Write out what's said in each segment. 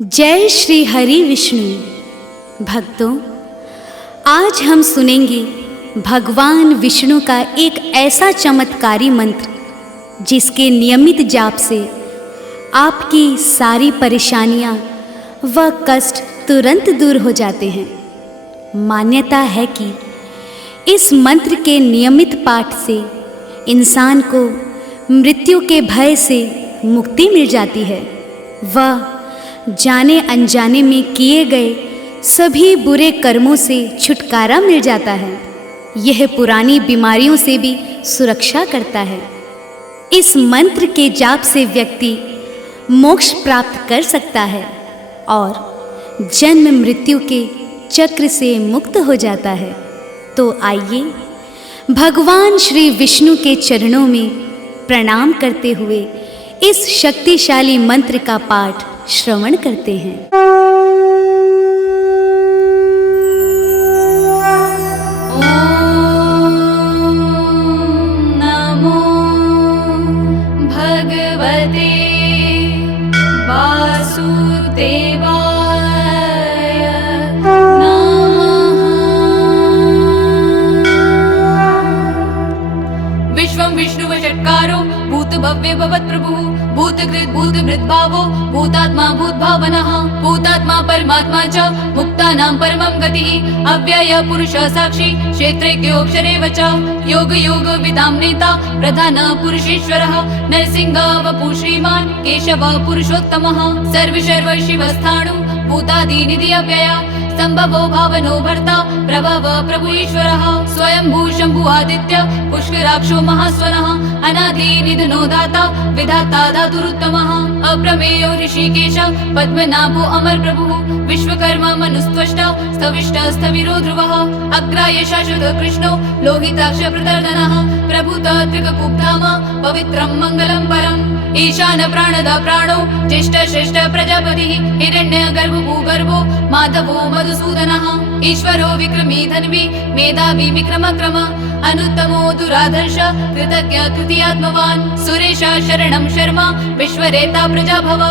जय श्री हरि विष्णु। भक्तों, आज हम सुनेंगे भगवान विष्णु का एक ऐसा चमत्कारी मंत्र जिसके नियमित जाप से आपकी सारी परेशानियां व कष्ट तुरंत दूर हो जाते हैं। मान्यता है कि इस मंत्र के नियमित पाठ से इंसान को मृत्यु के भय से मुक्ति मिल जाती है व जाने अनजाने में किए गए सभी बुरे कर्मों से छुटकारा मिल जाता है। यह पुरानी बीमारियों से भी सुरक्षा करता है। इस मंत्र के जाप से व्यक्ति मोक्ष प्राप्त कर सकता है और जन्म मृत्यु के चक्र से मुक्त हो जाता है। तो आइए भगवान श्री विष्णु के चरणों में प्रणाम करते हुए इस शक्तिशाली मंत्र का पाठ श्रवण करते हैं। ओम नमो भगवते वासुदेवाय नमः। विश्वं विष्णुवषट्कारो भूतभव्य भवत्प्रभुः भूतकृत् भूतभृद्भावो भूतात्मा भूतभावनः भूतात्मा परमात्मा च मुक्तानां परमं गतिः अव्ययः पुरुषः साक्षी क्षेत्रज्ञोऽक्षरे वच योग योग विदां नेता प्रधान पुरुषेश्वरः नरसिंहः वपुः श्रीमान् केशवः पुरुषोत्तमः सर्व शिवस्थाणु भूतादिनिधि अव्ययः संभवो भावनो भर्ता प्रभव प्रभु ईश्वरः स्वयंभू शंभु आदित्य पुष्कराक्षो महास्वनः अनादि निधनो दाता विधाता धातुरुत्तमः अप्रमेयो ऋषिकेश पद्मनाभो अमर प्रभुः विश्वकर्मा मनुस्त्वष्टा स्तविष्टा स्थविरो ध्रुवः अग्राय शाश्वत कृष्णो लोहिताक्ष प्रदर्दनः प्रभुतः त्रिककुब्धाम पवित्रं मङ्गलं परम् ईशान प्राणदा प्राणो ज्येष्ठ श्रेष्ठ प्रजापतिः हिरण्यगर्भ भूगर्भो माधवो मधुसूदनः ईश्वरो विक्रमी धन्वी मेधावी विक्रमक्रम अनुत्तमो दुराधर्ष कृतज्ञ कृतियात्मवान् सुरेश शरणं शर्मा विश्वरेता प्रजाभव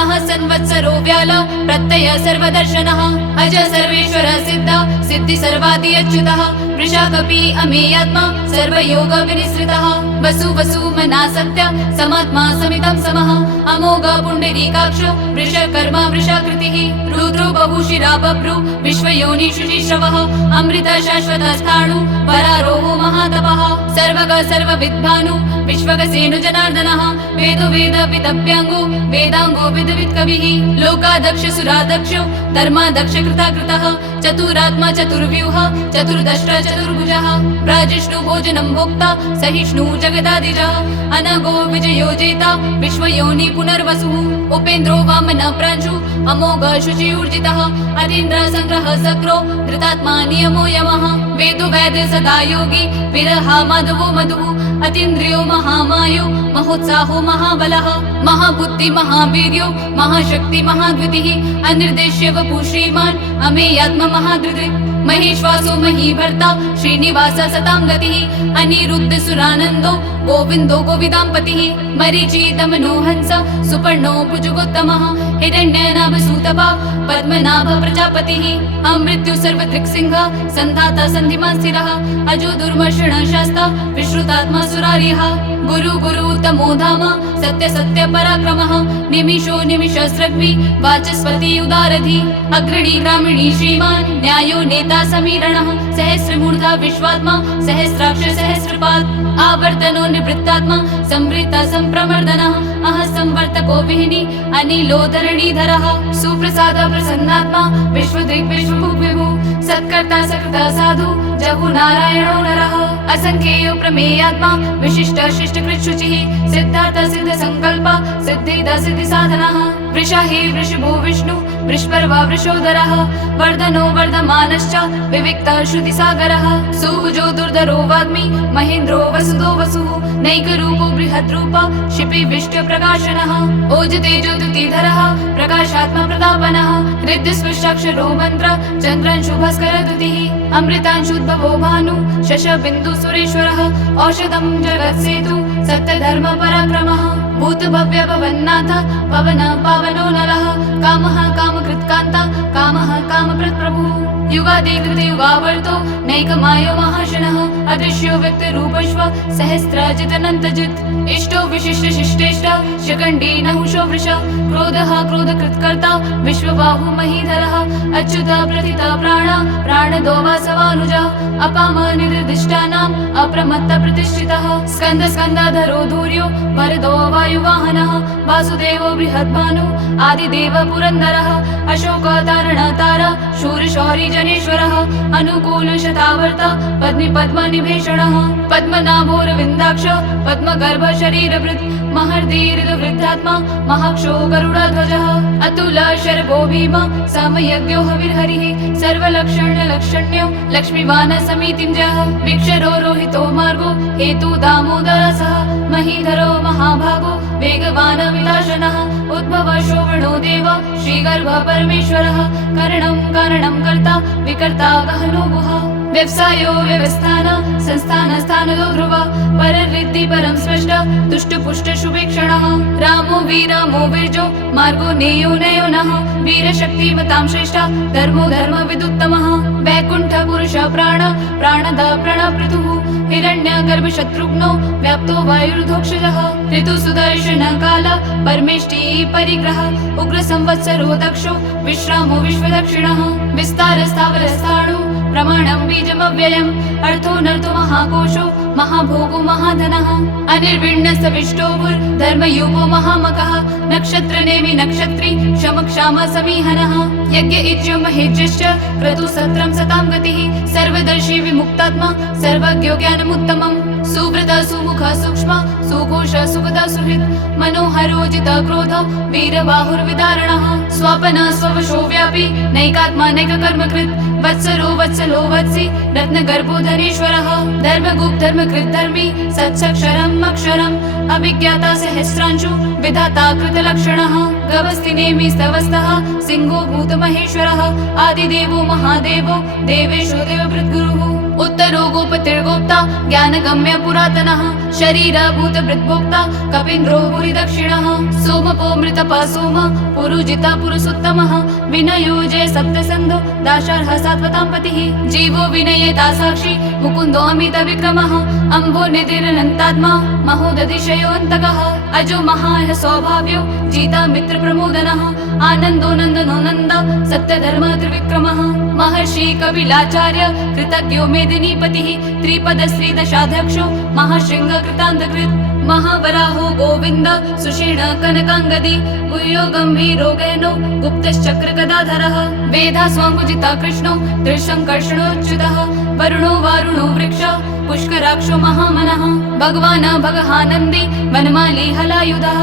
अह संवत्सरो व्याल प्रत्यय सर्वदर्शनः अज सर्वेश्वर सिद्ध सिद्धि सर्वादि अच्युतः वृषाकपि अमेयात्मा सर्वयोग विनिसृतः वसु वसु मना सत्य समात्मा समितं समः अमोघ पुण्डरीकाक्षो वृषकर्मा वृषाकृतिः रुद्रो बहुशिरा बभ्रु विश्वयोनिषु शिश्रवः अमृत शाश्वत स्थाणु वरारोहो महातपः सर्वग सर्वविद्भानु विश्वगसेनु जनार्दनः वेदो वेद विदभ्यांगो वेदांगो विदवित् कविः लोकादक्ष सुरादक्षो धर्मादक्ष कृताकृतः चतुरात्मा चतुर्व्यूह चतुर्दष्ट्र चतुर्भुजः प्राजिष्णु भोजनं भोक्ता सहिष्णु जगदादिजः अनगो विजयो जेता विश्वयोनि पुनर्वसुः उपेन्द्रो वामन प्रांशु अमोघ शुचिऊर्जितः अतीन्द्र संग्रह सक्रो धृतात्मा नियमो यमः वेदो वैद सदा योगी विरहा माधवो मधुः अतीन्द्रियो महामायो महोत्साहो महाबलः महाबुद्धि महावीर्यो महाशक्ति महाद्वितिः अनिर्देश्य वपु श्रीमान् अमेयात्मा महाधृतिः महेश्वासो महीभर्ता श्रीनिवास सतां गतिः अनिरुद्ध सुरानन्दो गोविन्दो गोविदाम्पतिः मरीचितमनो हंस सुपर्णो भुजगोत्तमः हिरण्यनाभ सूतपा पद्मनाभ प्रजापतिः अमृत्यु सर्वदृक्सिंह सन्धाता सन्धिमान् स्थिरः अजो दुर्मर्षण शास्ता विश्रुतात्मा सुरार्यः गुरु गुरु तमो धाम सत्य सत्य पराक्रमः निमिषो निमिषस्रग्भि वाचस्पति उदारधि अग्रणी ग्रामिणी श्रीमान् न्यायो नेता समीरणः सहस्रमूर्धा विश्वात्मा सहस्राक्ष सहस्रपात् आवर्तनो निवृत्तात्मा संवृत्ता संप्रमर्दनः अह संवर्तको विहिनी अनिलो धरणीधरः सुप्रसाद प्रसन्नात्मा विश्वदृक् विश्वभुग्विभु सत्कर्ता सकृता साधु जहु नारायणो नरः असंख्येयो प्रमेयात्मा विशिष्ट शिष्ट कृच्छुचिः सिद्धार्थ सिद्ध संकल्प सिद्धिदा सिद्धि साधनः वृषा हि वृषभो विष्णु वृषपर्वा वृषोदरः वर्धनो वर्धमानश्च विविक्त श्रुति सागरः सुभुजो दुर्धरो वाग्मी महेन्द्रो वसुदो वसुः नैकरूपो बृहद्रूप क्षिपि विष्ट प्रकाशनः ओजतेजो द्युतिधरः प्रकाशात्मा प्रतापनः हृद्यस्पृष्टाक्षरो मंत्र चन्द्रांशु भास्कर द्युतिः अमृतांशुद्भवो भानु शश बिन्दु सुरेश्वरः औषधं जगत्सेतु सत्य धर्म पराक्रमः भूत भव्य भवन्नाथ पवन पावनो नरः कामः कामकृत्कान्ता कामः कामप्रप्रभुः युगादिकृत युगावर्तो नैकमायो महाशनः अदृश्यो व्यक्तिरूपश्व सहस्राजितनन्तजित् इष्टो विशिष्ट शिष्टेष्ट शिखण्डी नहुषो वृष क्रोधः क्रोधकृत्कर्ता विश्वबाहु महीधरः अच्युता प्रथिता प्राणा प्राणदो वासवानुजा अपाम निर्दिष्टानाम् अप्रमत्त प्रतिष्ठितः स्कन्द स्कन्धाधरो धूर्यो वरदो वायुवाहनः वासुदेवो बृहद्भानु आदिदेव पुरन्दरः अशोकतारणतारा शूरशौरी जनेश्वरः अनुकूल शतावर्ता पद्मी पद्मनिभेषणः पद्मनाभोरविन्दाक्ष पद्मगर्भ शरीरभृत् महर्दीर्घवृद्धात्मा महाक्षो गरुडध्वजः अतुल शर्वो भीम समयज्ञो हविर्हरिः सर्वलक्षण्यलक्षण्यो लक्ष्मीवान समितिञ्जः विक्षरो रोहितो मार्गो हेतु दामोदरसः महीधरो महाभागो वेगवान विनाशनः उद्भव शोभनो देव श्रीगर्भ परमेश्वरः करणं कारणं कर्ता विकर्ता गहनो गुहा व्यवसायो व्यवस्थान संस्थान स्थानदो ध्रुव परवृत्ति परं स्पष्ट तुष्ट पुष्ट शुभेक्षणः रामो वीरामो विर्जो मार्गो नेयो नयो नः वीरशक्तिमतां श्रेष्ठ धर्मो धर्म विदुत्तमः वैकुण्ठ पुरुष प्राण प्राणद प्रणपृथुः हिरण्यगर्भ शत्रुघ्नो व्याप्तो वायुर्धोक्षजः ऋतु सुदर्शन काल परमेष्टि परिग्रह उग्र संवत्सरो दक्षो विश्रामो विश्वदक्षिणः विस्तार स्थावर स्थाणु प्रमाणं बीजमव्ययम् अर्थोऽनर्थो महाकोशो महाभोगो महाधनः अनिर्विण्ण सविष्टोभुर् धर्मयूपो महामकः नक्षत्रनेमि नक्षत्री क्षम क्षाम समीहनः यज्ञ इज्य महेज्यश्च क्रतु सत्रं सतां गतिः सर्वदर्शी विमुक्तात्मा सर्वज्ञो ज्ञानमुत्तमम् सुव्रत सुमुख सूक्ष्म सुघोष सुगत सुहृत् मनोहरोजित क्रोध वीरबाहुर्विदारणः स्वपन स्ववशो व्यापी नैकात्मा नैककर्मकृत् वत्सरो वत्सलो वत्सि रत्नगर्भो धनेश्वरः धर्मगुप्त धर्मकृत् धर्मी सत्सक्षरम् अक्षरम् अभिज्ञाता सहस्रांशु विधाता कृतलक्षणः गभस्तिनेमि स्तवस्तः सिंहो भूतमहेश्वरः आदिदेवो महादेवो देवेशो देवभृद्गुरुः उत्तरो गोपतिर्गोप्ता ज्ञानगम्य पुरातनः शरीरभूत भृद्भोक्ता कपीन्द्रो भूरि दक्षिणः सोमपो मृतपा सोम पुरुजिता पुरुषोत्तमः विनयो जय सप्तसन्धो दाशार्ह सात्वतां पतिः जीवो विनयेता साक्षी मुकुन्दो अमित विक्रमः अम्भो निधिरनन्तात्मा महोदधिशयोऽन्तकः अजो महाह सौभाव्यो जीता मित्र प्रमोदनः आनन्दो नन्दनो नन्द सत्यधर्म त्रिविक्रमः महर्षि कपिलाचार्य कृतज्ञो मेदिनीपतिः त्रिपद श्रीदशाध्यक्षो महाशृंग कृतान्तकृत् महावराहो गोविन्द सुषीण कनकाङ्गदी गुह्यो गम्भीरो गहनो गुप्तश्चक्र गदाधरः वेदा स्वाङ्कुजिता कृष्णो त्रिशङ्कर्षणोच्युतः वरुणो वारुणो वृक्ष पुष्कराक्षो महामनः भगवान् भगहानन्दी वनमाली हलायुधः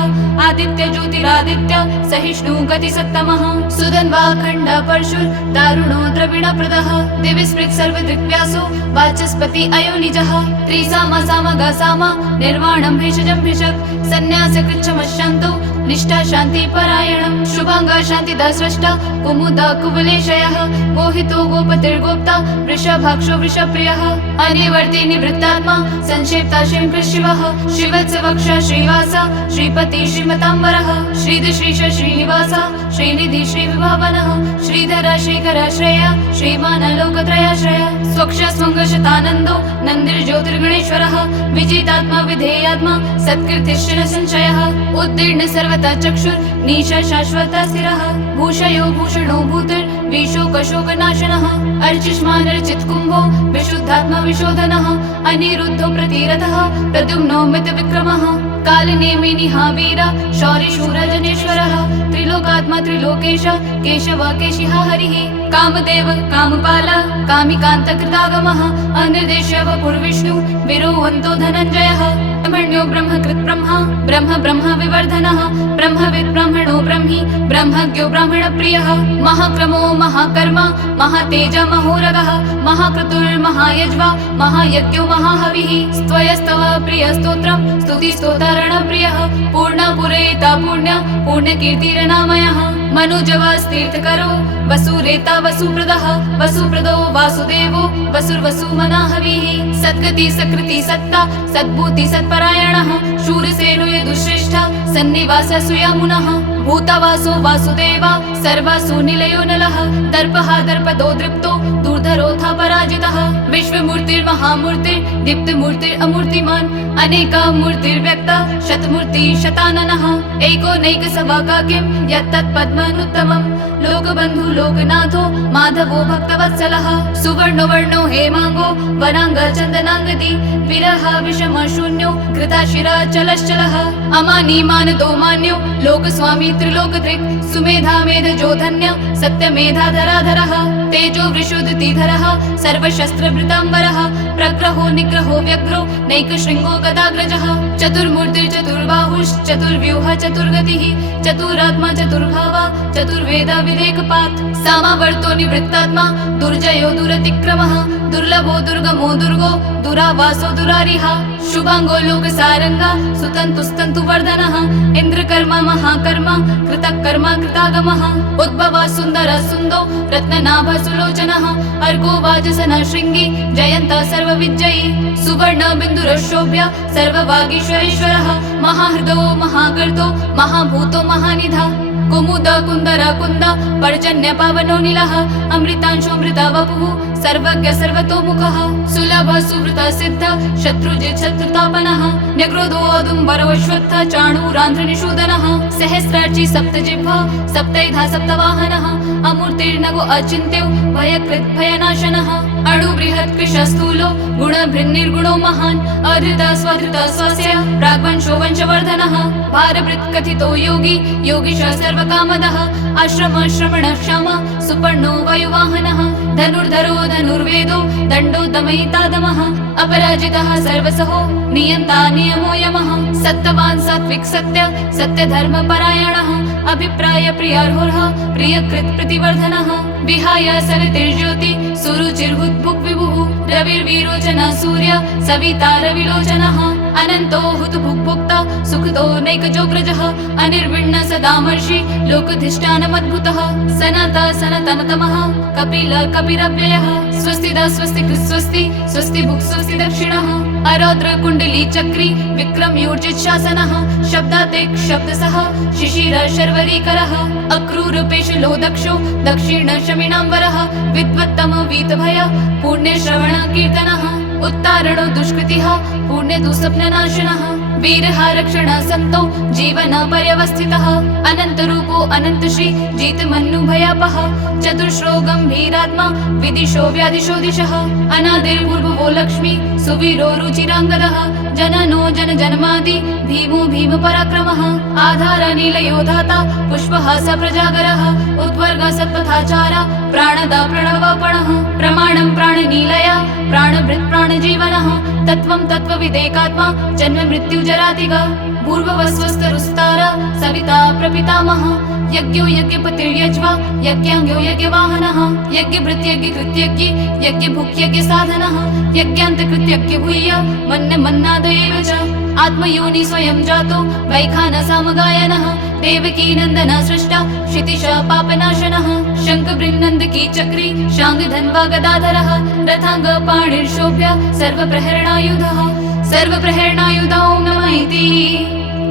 आदित्य ज्योतिरादित्य सहिष्णु गतिसत्तमः सुधन्वा खण्ड परशुर् दारुणो द्रविणप्रदः दिविस्मृक् सर्वदृक्व्यासो वाचस्पति अयो निजः त्रिसाम साम गसाम निर्वाणं भेषजं भिषक् सन्न्यास कृच्छमशान्तो निष्ठा शान्ति परायणं शुभांग शान्तिदा स्रष्टा कुमुद कुवलेशयः गोहितो गोपतिर्गोप्ता वृषभाक्षो वृषप्रियः अनिवर्ति निवृत्तात्मा संक्षेप्ता शिवः श्रीवत्सवक्ष श्रीवास श्रीपति श्रीमताम्बरः श्रीध श्रीश श्रीनिवास श्रीनिधि श्रीविभावनः श्रीधर श्रीकर श्रेय श्रीमान लोकत्रयाश्रय स्वक्ष स्वङ्गशतानन्दो नन्दिर्ज्योतिर्गणेश्वरः विजितात्मा विधेयात्मा सत्कीर्तिश्च संशयः उत्तीर्ण सर्वथा चक्षुर् नीश शाश्वत स्थिरः भूषयो भूषणो भूतिर्विशोकशोकनाशनः अर्चिष्मानर्चित् कुम्भो विशुद्धात्मा विशोधनः अनिरुद्धो प्रतिरथः प्रद्युम्नो मितविक्रमः कालनेमिनिहा वीर शौरिशूर जनेश्वरः त्रिलोकात्मा त्रिलोकेश केशव केशिहा हरिः कामदेव कामपाल कामिकान्त कृतागमः अनिर्देश्य वपुर्विष्णु विरोहन्तो धनञ्जयः ब्रह्मण्यो ब्रह्मकृत् ब्रह्मा ब्रह्म ब्रह्म विवर्धनः ब्रह्मविद् ब्रह्मणो ब्रह्मी ब्रह्मज्ञो ब्राह्मणप्रियः महाक्रमो महाकर्म महातेज महोरगः महाक्रतुर्महायज्वा महायज्ञो महाहविः स्त्वयस्तव प्रियस्तोत्रं स्तुतिस्तोतारणप्रियः पूर्णपुरेता पुण्य पुण्यकीर्तिरनामयः मनुजवस्तीर्थकरो वसुरेता वसुप्रदः वसुप्रदो वासुदेवो वसुर्वसुमनाहविः सद्गति सकृति सत्ता सद्भूति सत्परायणः शूरसेनो यदुश्रेष्ठ सन्निवास सुयामुनः भूतवासो वासुदेवा सर्वासु निलयो नलः दर्पः दर्पदो दृप्तो दूर्धरोऽथ पराजितः विश्वमूर्तिर्महामूर्तिर्दीप्तमूर्तिरमूर्तिमान् अनेका मूर्तिर्व्यक्ता शतमूर्ति शताननः एको नैक सभाकाक्यं यत्तत्पद्मनुत्तमम् लोकबन्धु लोकनाथो माधवो भक्तवत्सलः सुवर्णो वर्णो हेमांगो वनांग चन्दनांगदी विरह विषम शून्यो कृताशिरा चलश्चलः अमानी मानदो मान्यो लोकस्वामी त्रिलोकधृक् सुमेधा मेधजो धन्य सत्यमेधा धराधरः तेजो वृषोदतिधरः सर्वशस्त्रभृताम्बरः प्रग्रहो निग्रहो व्यग्रो नैकशृङ्गो गदाग्रजः चतुर्मूर्तिर्चतुर्बाहुश्चतुर्व्यूह चतुर्गतिः चतुरात्मा चतुर्भावा चतुर्वेद विवेकपात् सामावर्तो निवृत्तात्मा दुर्जयो दुरतिक्रमः दुर्लभो दुर्गमो दुर्गो दुरावासो दुरारिः शुभांगो लोकसारंगा सुतन्तुस्तन्तु वर्धनः इन्द्रकर्मा महाकर्मा कृतकर्मा कृतागमः उद्भवः सुन्दर सुन्दो रत्ननाभ सुलोचनः अर्को वाजसन शृंगी जयन्त सर्वविजयी सुवर्ण बिन्दुरशोभ्य सर्ववागीश्वरेश्वरः महाहृदो महागर्दो महाभूतो महानिधा कुमुद कुन्दर कुन्द पर्जन्य पावनो नीलः अमृतांशोऽमृत वपुः सर्वज्ञ सर्वतोमुखः सुलभ सुवृत सिद्ध शत्रुजित् शत्रुतापनः न्यग्रोधोऽदुम्बरवश्वत्थ चाणूरान्ध्रनिषूदनः सहस्रार्ची सप्तजिह्वा सप्तैधा सप्तवाहनः अमूर्तिर्नगो अचिन्त्यो भयकृत् भयनाशनः अणुबृहत् कृशस्थूलो गुणभृन्निर्गुणो महान् अधृत स्वधृत स्वस्य प्राग्वंशो वंशवर्धनः भारभृत् कथितो योगी योगीश सर्वकामदः आश्रम श्रवण क्षम सुपर्णो वायुवाहनः धनुर्धरो धनुर्वेदो दण्डो दमयिता दमः अपराजितः सर्वसहो नियन्ता नियमो यमः सत्तवान् सात्विक सत्य सत्यधर्म परायणः अभिप्राय प्रियार्होर्ह प्रियकृत् प्रतिवर्धनः विहाय सवितिर्ज्योति सुरुचिर्हुद्भुक् विभुः रविर्विरोचन सूर्य सविता रविलोचनः अनन्तो हुतभुक्भुक्ता सुखदो नैकजोग्रजः अनिर्विण्ण सदामर्षि लोकधिष्ठानमद्भुतः सनता सनतनतमः कपिल कपिरव्ययः स्वस्तिदा स्वस्ति स्वस्ति स्वस्ति भुक् स्वस्ति दक्षिणः अरौद्र कुण्डली चक्री विक्रम यूर्जित शासनः शब्दातेक् शब्दसः शिशिर शर्वरीकरः अक्रूरपेशलो दक्षो दक्षिण शमिनाम्बरः विद्वत्तम वीतभय पुण्य श्रवण कीर्तनः उत्तारणो दुष्कृतिः पुण्य दुःस्वप्ननाशनः वीरः रक्षण संतो जीवन पर्यवस्थितः अनंत रूपो अनंत श्री जीतमन्नु भयापः चतुर्श्रो गंभीरात्मा विदिशो व्यादिशो दिशः अनादिर्भूर्भुवो लक्ष्मी सुवीरो रुचिरांगदः जननो जन जन्मादि भीमो भीम पराक्रमः आधार नीलयो धाता पुष्पहास प्रजागरः उद्वर्ग सत्पथाचारा प्राणदा प्रणवपणः प्रमाणं प्राणनीलया प्राणभृत् प्राणजीवनः तत्त्वं तत्त्वविदेकात्मा जन्म मृत्यु जरातिगा पूर्ववस्वस्तरुस्तार सविता प्रपितामह यज्ञो यज्ञपतिर्यज्वा यज्ञाङ्ग्यो यज्ञवाहनः यज्ञभृत् यज्ञकृत्यज्ञ यज्ञभुक् यज्ञसाधनः यज्ञान्तकृत्यज्ञ भूय मन्न मन्नादयेव च आत्मयोनि स्वयं जातो वैखानसामगायनः देवकी नन्दन सृष्टा क्षितिश पापनाशनः शङ्खबृन्नन्दकी चक्री शाङ्गधन्वा गदाधरः रथाङ्ग पाणिर्शोभ्य सर्वप्रहरणायुधः सर्वप्रहरणायुध ॐ नमः इति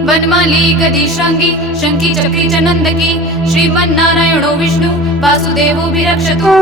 वनमाली गदी श्राङ्गी शङ्खी चक्री च नन्दकी श्रीमन्नारायणो विष्णु वासुदेवोऽभिरक्षतु।